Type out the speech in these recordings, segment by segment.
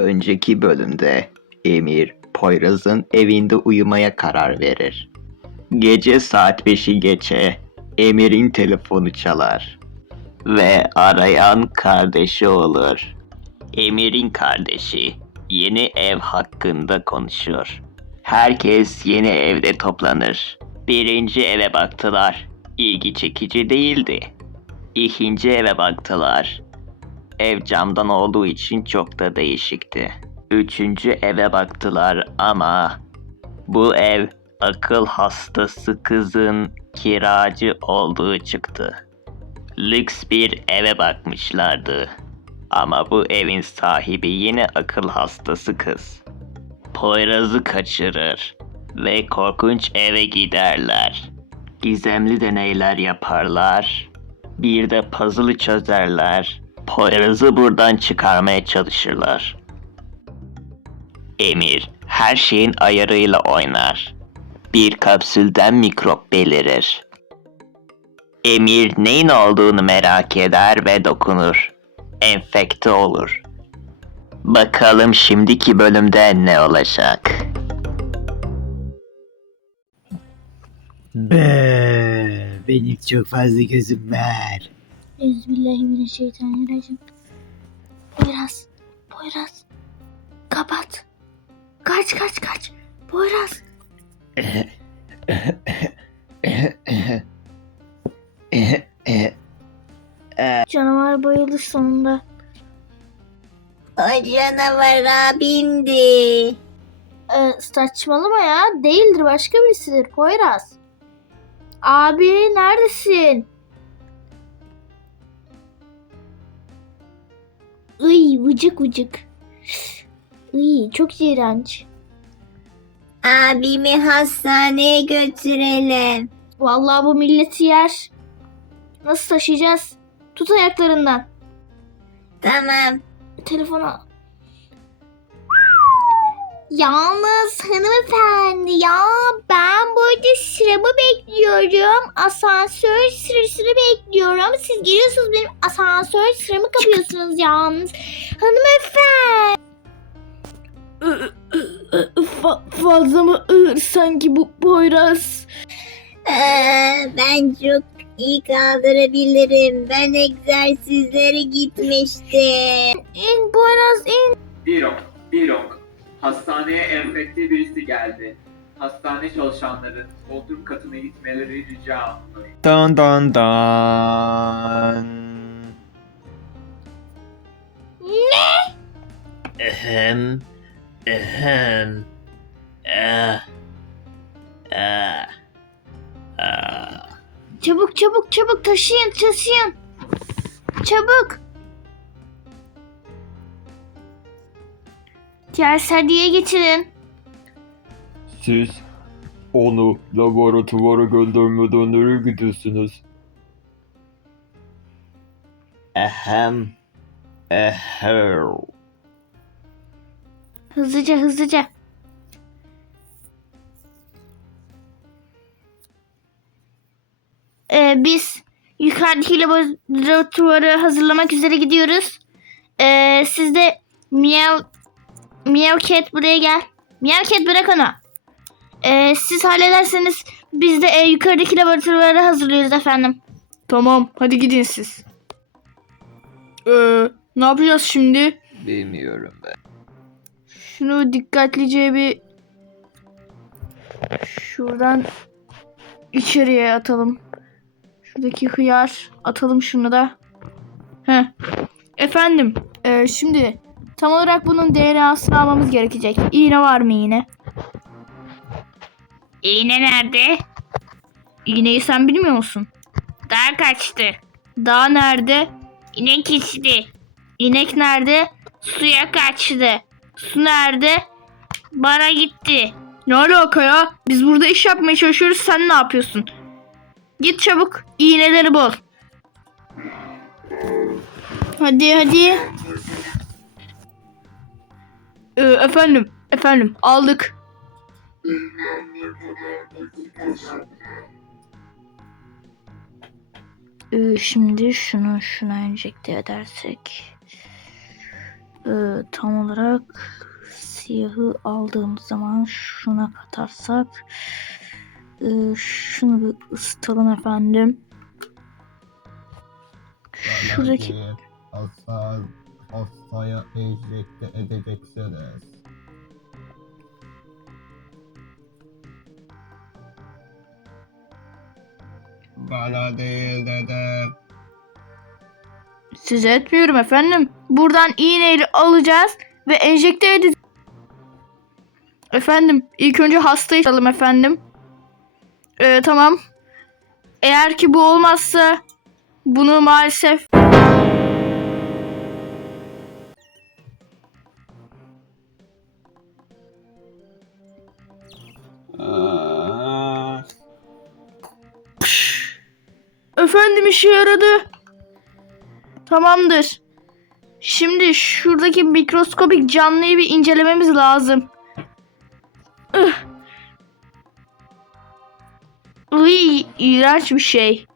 Önceki bölümde Emir Poyraz'ın evinde uyumaya karar verir. Gece saat 5'i geçe Emir'in telefonu çalar ve arayan kardeşi olur. Emir'in kardeşi yeni ev hakkında konuşuyor. Herkes yeni evde toplanır. Birinci eve baktılar. İlgi çekici değildi. İkinci eve baktılar. Ev camdan olduğu için çok da değişikti. Üçüncü eve baktılar ama bu ev akıl hastası kızın kiracı olduğu çıktı. Lüks bir eve bakmışlardı. Ama bu evin sahibi yine akıl hastası kız. Poyraz'ı kaçırır ve korkunç eve giderler. Gizemli deneyler yaparlar. Bir de puzzle'ı çözerler. Poyraz'ı buradan çıkarmaya çalışırlar. Emir her şeyin ayarıyla oynar. Bir kapsülden mikrop belirir. Emir neyin olduğunu merak eder ve dokunur. Enfekte olur. Bakalım şimdiki bölümde ne olacak? Be, benim çok fazla gözüm var. Euzubillahimineşşeytanirracim. Poyraz, Poyraz. Kapat. Kaç kaç kaç. Poyraz. Canavar bayıldı sonunda. O canavar abimdi. Ee, saçmalama ya. Değildir başka birisidir Poyraz. Abi neredesin? Iy vıcık vıcık. Iy çok iğrenç. Abimi hastaneye götürelim. Vallahi bu milleti yer. Nasıl taşıyacağız? Tut ayaklarından. Tamam. Telefona. Yalnız hanımefendi ya ben burada sıramı bekliyorum. Asansör sırasını bekliyorum. Siz geliyorsunuz benim asansör sıramı kapıyorsunuz yalnız. Hanımefendi. fazla mı ıır sanki bu Poyraz? Ee, ben çok iyi kaldırabilirim. Ben egzersizlere gitmiştim. İn Poyraz in. Birok, Birok. Hastaneye enfekte birisi geldi. Hastane çalışanların bodrum katına gitmeleri rica olunur. Dan dan dan. Ne? Ehem. Ehem. Ah. Ah. Ah. Çabuk çabuk çabuk taşıyın taşıyın. Çabuk. Gel sediye getirin. Siz onu laboratuvara göndermeden nereye gidiyorsunuz? Ehem. Ehem. Hızlıca hızlıca. Ee, biz yukarıdaki laboratuvarı hazırlamak üzere gidiyoruz. Ee, siz de Meow, Meow Cat buraya gel. Meow Cat bırak onu. Ee, siz hallederseniz biz de e, yukarıdaki laboratuvarı hazırlıyoruz efendim. Tamam hadi gidin siz. Ee, ne yapacağız şimdi? Bilmiyorum ben. Şunu dikkatlice bir şuradan içeriye atalım. Şuradaki hıyar atalım şunu da. Heh. Efendim ee, şimdi tam olarak bunun DNA'sını almamız gerekecek. İğne var mı iğne? İğne nerede? İğneyi sen bilmiyor musun? Daha kaçtı. Daha nerede? İnek içti. İnek nerede? Suya kaçtı. Su nerede? Bana gitti. Ne alaka ya? Biz burada iş yapmaya çalışıyoruz. Sen ne yapıyorsun? Git çabuk. İğneleri bul. Hadi hadi. Ee, efendim. Efendim. Aldık. Ee, şimdi şunu şuna enjekte edersek. Ee, tam olarak siyahı aldığımız zaman şuna katarsak ee, şunu bir ısıtalım efendim. Şuradaki hasta, hastaya enjekte edeceksiniz. Bana değil dedim. Size etmiyorum efendim. Buradan iğneyle alacağız ve enjekte edeceğiz. Efendim ilk önce hastayı alalım efendim. Ee, tamam. Eğer ki bu olmazsa bunu maalesef Efendim işe yaradı. Tamamdır. Şimdi mikroskopik canlıyı bir incelememiz lazım. Ih. Iy, iğrenç bir şey.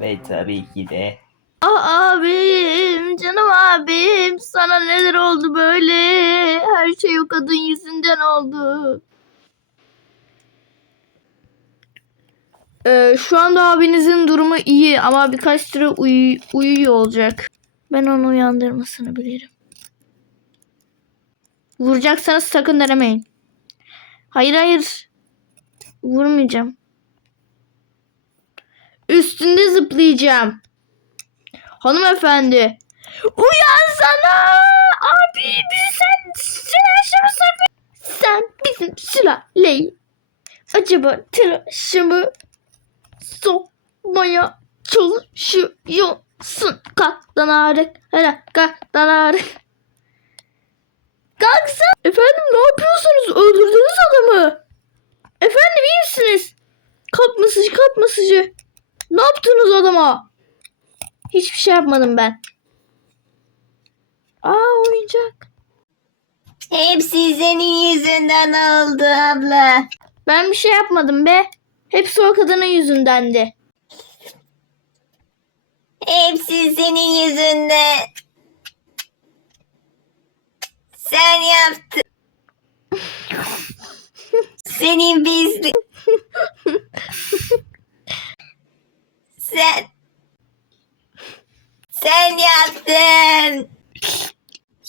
Ve tabii ki de Aa, abim, canım abim, sana neler oldu böyle? Her şey o kadın yüzünden oldu. Ee, şu anda abinizin durumu iyi ama birkaç süre uyu- uyuyor olacak. Ben onu uyandırmasını bilirim. Vuracaksanız sakın denemeyin. Hayır hayır. Vurmayacağım. Üstünde zıplayacağım. Hanımefendi. Uyansana! Abi biz sen aşağı sakla. Sen bizim sülaleyi acaba tıraşımı sokmaya çalışıyorsun. Katlanarak, hele katlanarak. Kalksana. Efendim ne yapıyorsunuz? Öldürdünüz adamı. Efendim iyi misiniz? Kalp masajı kalp masajı. Ne yaptınız adama? Hiçbir şey yapmadım ben. Aa oyuncak. Hepsi senin yüzünden oldu abla. Ben bir şey yapmadım be. Hepsi o kadının yüzündendi. Hepsi senin yüzünden. Sen yaptın. Senin pislik. Sen. Sen yaptın.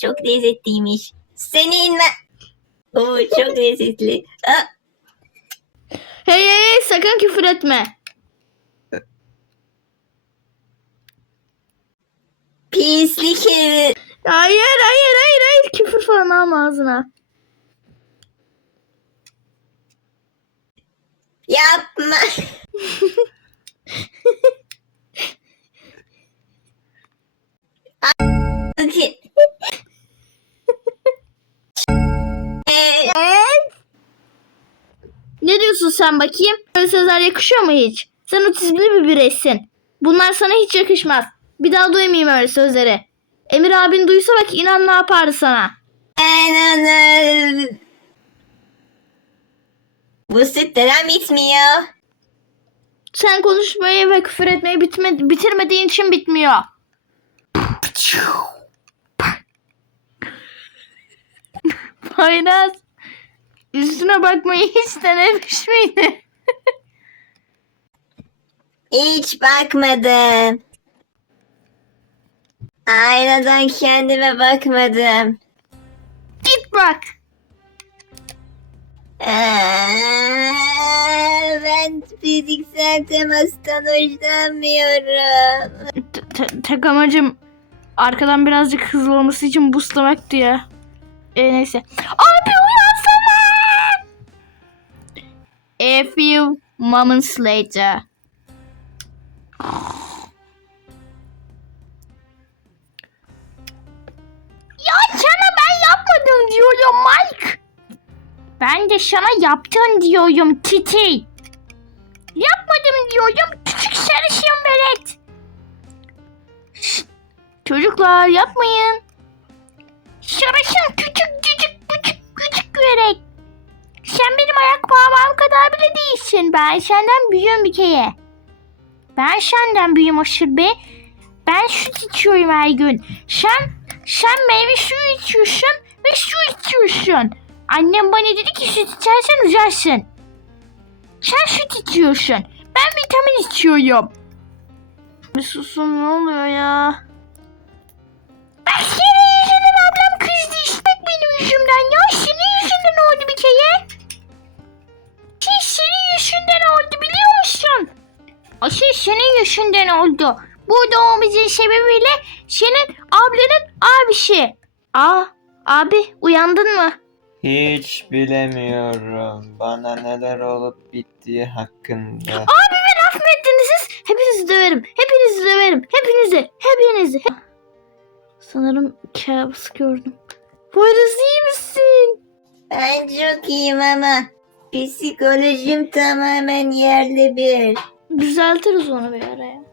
Çok lezzetliymiş. Senin ben. Oo, çok lezzetli. Aa, Hey hey hey sakın küfür etme. pislik herif. Hayır hayır hayır hayır küfür falan alma ağzına. Yapma. sen bakayım? Böyle sözler yakışıyor mu hiç? Sen otizmli bir bireysin. Bunlar sana hiç yakışmaz. Bir daha duymayayım öyle sözleri. Emir abin duysa bak inan ne yapardı sana. Bu süt neden bitmiyor? Sen konuşmayı ve küfür etmeyi bitme, bitirmediğin için bitmiyor. Poyraz. Üstüne bakmayı hiç denemiş miydin? Hiç bakmadım. Aynadan kendime bakmadım. Git bak. Aa, ben fiziksel temastan hoşlanmıyorum. T- t- tek amacım arkadan birazcık hızlı olması için boostlamak diye. E, neyse. Abi A few moments later. Ya sana ben yapmadım diyorum Mike. Ben de sana yaptın diyorum Titi. Yapmadım diyorum küçük sarışın velet. Çocuklar yapmayın. Sarışın küçük küçük küçük küçük velet. Sen benim ayak parmağım kadar bile değilsin. Ben senden büyüğüm bir kere. Ben senden büyüğüm aşır be. Ben süt içiyorum her gün. Sen, sen meyve suyu içiyorsun ve su içiyorsun. Annem bana dedi ki süt içersen uzarsın. Sen süt içiyorsun. Ben vitamin içiyorum. Bir susun ne oluyor ya? Bak senin yüzünden ablam kızdı işte benim yüzümden ya. Senin yüzünden oldu bir kere. Asıl senin yüzünden oldu. Burada olmamızın sebebiyle senin ablanın abisi. Aa abi uyandın mı? Hiç bilemiyorum. Bana neler olup bittiği hakkında. Abi beni affettiniz siz. Hepinizi döverim. Hepinizi döverim. Hepinizi. Hepinizi. Sanırım kabus gördüm. Poyraz iyi misin? Ben çok iyiyim ama psikolojim tamamen yerle bir. Düzeltiriz onu bir araya.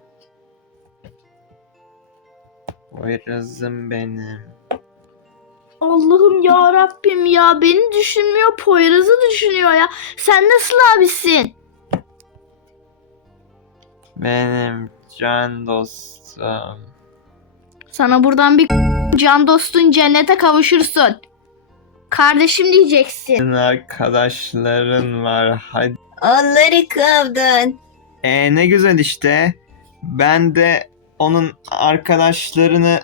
Poyraz'ım benim. Allah'ım ya Rabbim ya beni düşünmüyor Poyraz'ı düşünüyor ya. Sen nasıl abisin? Benim can dostum. Sana buradan bir can dostun cennete kavuşursun. Kardeşim diyeceksin. Arkadaşların var. Hadi. Onları kovdun. E ne güzel işte. Ben de onun arkadaşlarını...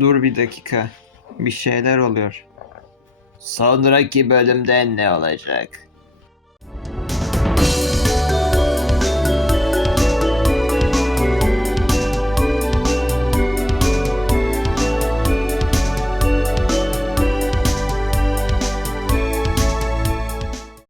Dur bir dakika. Bir şeyler oluyor. Sonraki bölümde ne olacak?